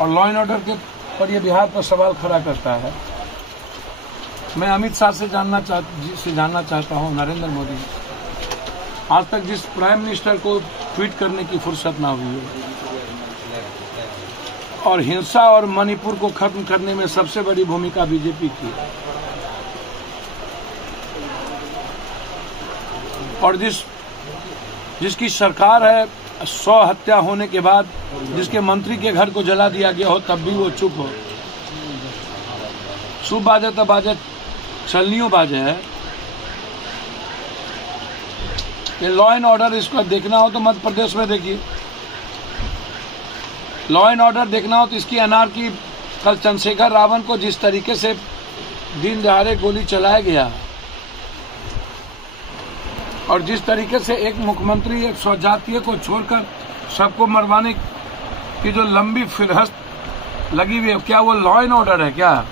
और law and order के पर ये बिहार पर सवाल खड़ा करता है। मैं अमित शाह से जानना चाहता हूँ, नरेंद्र मोदी, आज तक जिस प्राइम मिनिस्टर को ट्वीट करने की फुर्सत ना हुई है और हिंसा और मणिपुर को खत्म करने में सबसे बड़ी भूमिका बीजेपी की है, और जिसकी सरकार है 100 हत्या होने के बाद जिसके मंत्री के घर को जला दिया गया हो तब भी वो चुप हो। शुभ बाजे तो बाजे, छलनियों बाजे है। ये लॉ एंड ऑर्डर इसको देखना हो तो मध्य प्रदेश में देखिए, लॉ एंड ऑर्डर देखना हो तो इसकी अनारकी। कल चंद्रशेखर रावण को जिस तरीके से दिन दहाड़े गोली चलाया गया और जिस तरीके से एक मुख्यमंत्री एक स्वजातीय को छोड़कर सबको मरवाने की जो लंबी फिरहस्त लगी हुई है, क्या वो लॉ एंड ऑर्डर है क्या?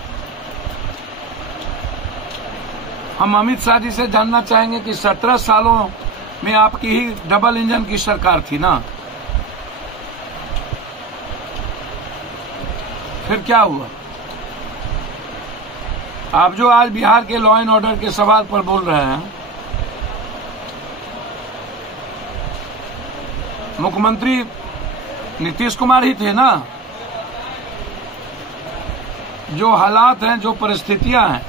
हम अमित शाह जी से जानना चाहेंगे कि 17 सालों में आपकी ही डबल इंजन की सरकार थी ना, फिर क्या हुआ? आप जो आज बिहार के लॉ एंड ऑर्डर के सवाल पर बोल रहे हैं, मुख्यमंत्री नीतीश कुमार ही थे ना। जो हालात हैं, जो परिस्थितियां हैं,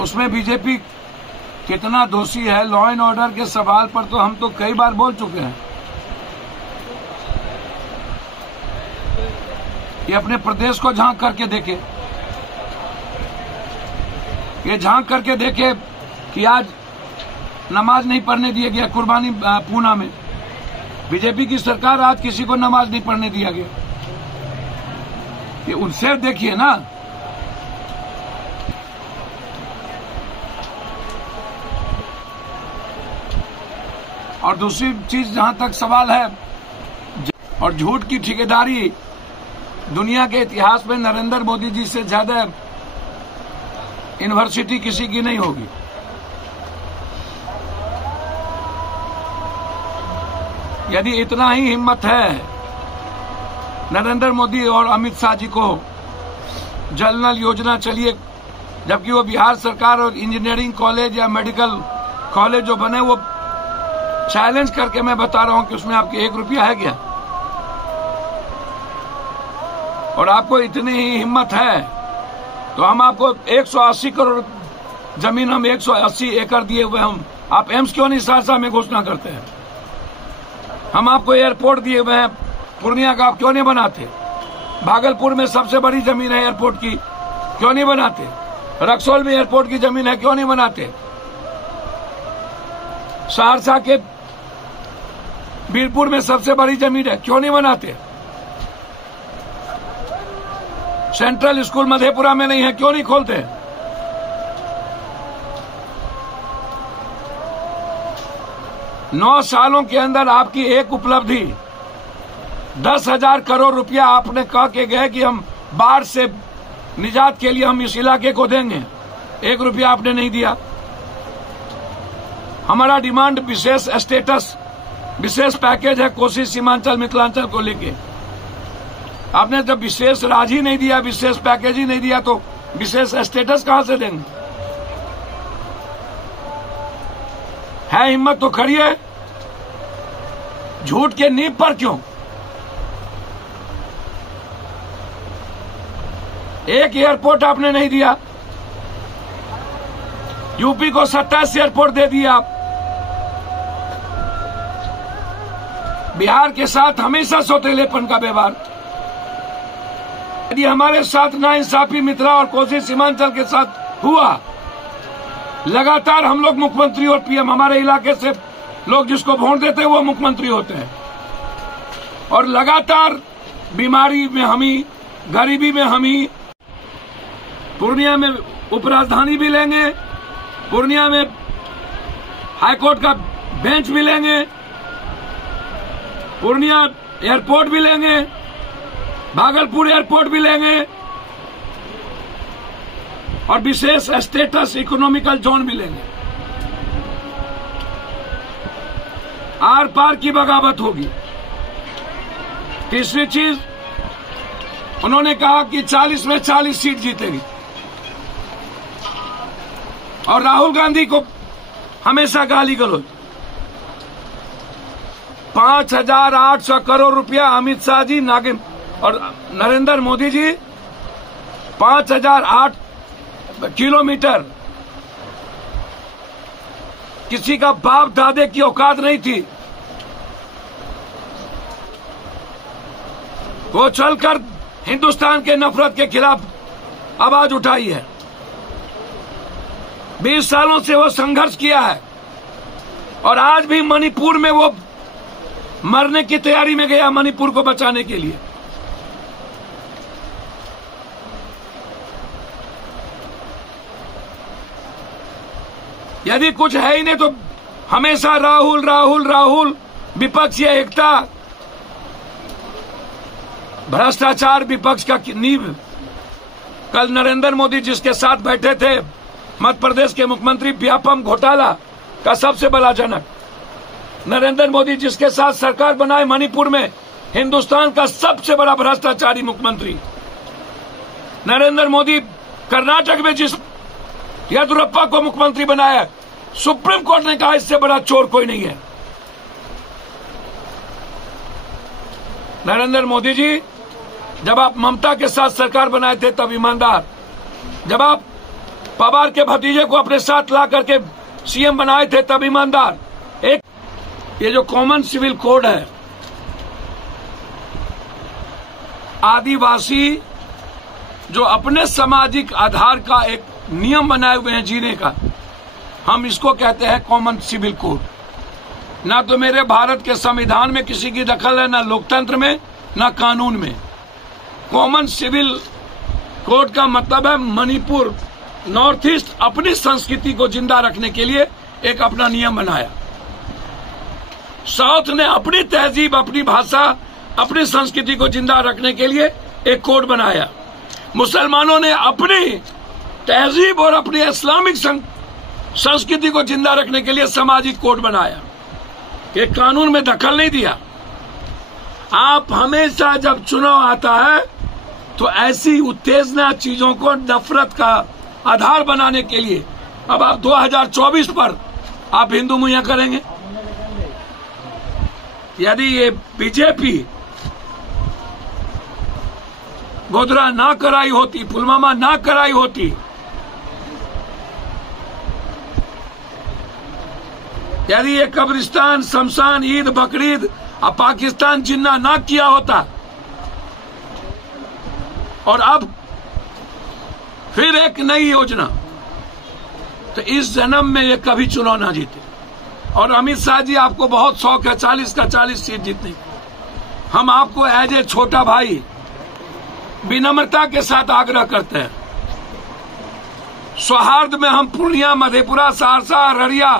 उसमें बीजेपी कितना दोषी है? लॉ एंड ऑर्डर के सवाल पर तो हम तो कई बार बोल चुके हैं। ये अपने प्रदेश को झांक करके देखे, ये झांक करके देखे कि आज नमाज नहीं पढ़ने दिया गया कुर्बानी पूना में। बीजेपी की सरकार आज किसी को नमाज नहीं पढ़ने दिया गया। ये उनसे देखिए ना। और दूसरी चीज जहां तक सवाल है, और झूठ की ठेकेदारी दुनिया के इतिहास में नरेंद्र मोदी जी से ज्यादा यूनिवर्सिटी किसी की नहीं होगी। यदि इतना ही हिम्मत है नरेंद्र मोदी और अमित शाह जी को, जल नल योजना चलिए, जबकि वो बिहार सरकार और इंजीनियरिंग कॉलेज या मेडिकल कॉलेज जो बने, वो चैलेंज करके मैं बता रहा हूं कि उसमें आपके 1 रुपया है क्या? और आपको इतनी ही हिम्मत है तो हम आपको 180 करोड़ जमीन, हम 180 एकड़ दिए हुए, हम आप एम्स क्यों नहीं सहरसा में घोषणा करते हैं? हम आपको एयरपोर्ट दिए हुए हैं पूर्णिया का, आप क्यों नहीं बनाते? भागलपुर में सबसे बड़ी जमीन है एयरपोर्ट की, क्यों नहीं बनाते? रक्सौल में एयरपोर्ट की जमीन है, क्यों नहीं बनाते? सहरसा के बीरपुर में सबसे बड़ी जमीन है, क्यों नहीं बनाते? सेंट्रल स्कूल मधेपुरा में नहीं है, क्यों नहीं खोलते? नौ सालों के अंदर आपकी एक उपलब्धि, 10,000 करोड़ रुपया आपने कह के गए कि हम बाढ़ से निजात के लिए हम इस इलाके को देंगे, 1 रुपया आपने नहीं दिया। हमारा डिमांड विशेष स्टेटस, विशेष पैकेज है कोसी सीमांचल मिथिलांचल को लेके, आपने जब विशेष राज ही नहीं दिया, विशेष पैकेज ही नहीं दिया, तो विशेष स्टेटस कहां से देंगे? है हिम्मत तो खड़ी है। झूठ के नींव पर क्यों? एक एयरपोर्ट आपने नहीं दिया, यूपी को 27 एयरपोर्ट दे दिया आप। बिहार के साथ हमेशा सौतेलेपन का व्यवहार। यदि हमारे साथ नाइंसाफी मिथिला और कोसी सीमांचल के साथ हुआ, लगातार हम लोग मुख्यमंत्री और पीएम, हमारे इलाके से लोग जिसको वोट देते हैं वो मुख्यमंत्री होते हैं, और लगातार बीमारी में हम ही, गरीबी में हम ही। पूर्णिया में उपराजधानी भी लेंगे, पूर्णिया में हाईकोर्ट का बेंच भी लेंगे, पूर्णिया एयरपोर्ट भी लेंगे, भागलपुर एयरपोर्ट भी लेंगे, और विशेष स्टेटस इकोनॉमिकल जोन भी लेंगे। आर पार की बगावत होगी। तीसरी चीज, उन्होंने कहा कि 40 में 40 सीट जीतेगी और राहुल गांधी को हमेशा गाली गलौज। 5,800 करोड़ रुपया अमित शाह जी नागिन और नरेंद्र मोदी जी 5,008 किलोमीटर। किसी का बाप दादे की औकात नहीं थी, वो चलकर हिंदुस्तान के नफरत के खिलाफ आवाज उठाई है। 20 सालों से वो संघर्ष किया है और आज भी मणिपुर में वो मरने की तैयारी में गया, मणिपुर को बचाने के लिए। यदि कुछ है ही नहीं तो हमेशा राहुल राहुल राहुल, विपक्षीय एकता, भ्रष्टाचार विपक्ष का नींव। कल नरेंद्र मोदी जिसके साथ बैठे थे, मध्य प्रदेश के मुख्यमंत्री, व्यापम घोटाला का सबसे बड़ा जनक। नरेंद्र मोदी जिसके साथ सरकार बनाए मणिपुर में, हिंदुस्तान का सबसे बड़ा भ्रष्टाचारी मुख्यमंत्री। नरेंद्र मोदी कर्नाटक में जिस येदियुरप्पा को मुख्यमंत्री बनाया, सुप्रीम कोर्ट ने कहा इससे बड़ा चोर कोई नहीं है। नरेंद्र मोदी जी, जब आप ममता के साथ सरकार बनाए थे तब ईमानदार, जब आप पवार के भतीजे को अपने साथ ला करके सीएम बनाए थे तब ईमानदार। एक ये जो कॉमन सिविल कोड है, आदिवासी जो अपने सामाजिक आधार का एक नियम बनाए हुए हैं जीने का, हम इसको कहते हैं कॉमन सिविल कोड। ना तो मेरे भारत के संविधान में किसी की दखल है, ना लोकतंत्र में, ना कानून में। कॉमन सिविल कोड का मतलब है मणिपुर, नॉर्थ ईस्ट अपनी संस्कृति को जिंदा रखने के लिए एक अपना नियम बनाया। साउथ ने अपनी तहजीब, अपनी भाषा, अपनी संस्कृति को जिंदा रखने के लिए एक कोड बनाया। मुसलमानों ने अपनी तहजीब और अपनी इस्लामिक संस्कृति को जिंदा रखने के लिए सामाजिक कोड बनाया। ये कानून में दखल नहीं दिया। आप हमेशा जब चुनाव आता है तो ऐसी उत्तेजना चीजों को नफरत का आधार बनाने के लिए, अब आप 2024 पर आप हिंदू मुहैया करेंगे। यदि ये बीजेपी गोधरा ना कराई होती, पुलवामा ना कराई होती, यदि ये कब्रिस्तान, शमशान, ईद, बकरीद और पाकिस्तान जिन्ना ना किया होता, और अब फिर एक नई योजना, तो इस जन्म में ये कभी चुनाव ना जीते। और अमित शाह जी, आपको बहुत शौक है 40 का 40 सीट जीतने की। हम आपको एज ए छोटा भाई विनम्रता के साथ आग्रह करते हैं। सौहार्द में हम पूर्णिया, मधेपुरा, सहरसा, अररिया,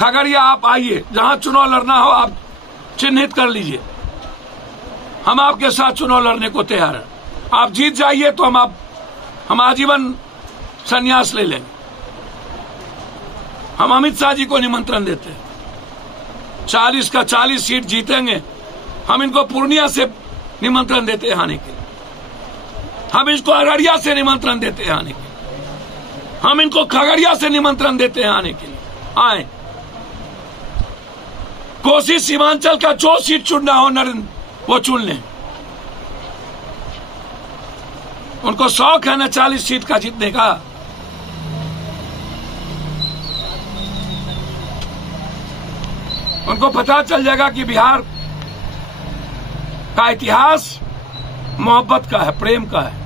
खगड़िया, आप आइए, जहां चुनाव लड़ना हो आप चिन्हित कर लीजिए। हम आपके साथ चुनाव लड़ने को तैयार हैं। आप जीत जाइए तो हम आजीवन संन्यास ले लेंगे। हम अमित शाह जी को निमंत्रण देते हैं। 40 का 40 सीट जीतेंगे। हम इनको पूर्णिया से निमंत्रण देते हैं आने के लिए। हम इसको अररिया से निमंत्रण देते हैं आने के लिए। हम इनको खगड़िया से निमंत्रण देते हैं आने के लिए। आए, कोसी सीमांचल का जो सीट चुनना हो नरेंद्र, वो चुन लें। उनको शौक है ना 40 सीट का जीतने का। उनको पता चल जाएगा कि बिहार का इतिहास मोहब्बत का है, प्रेम का है।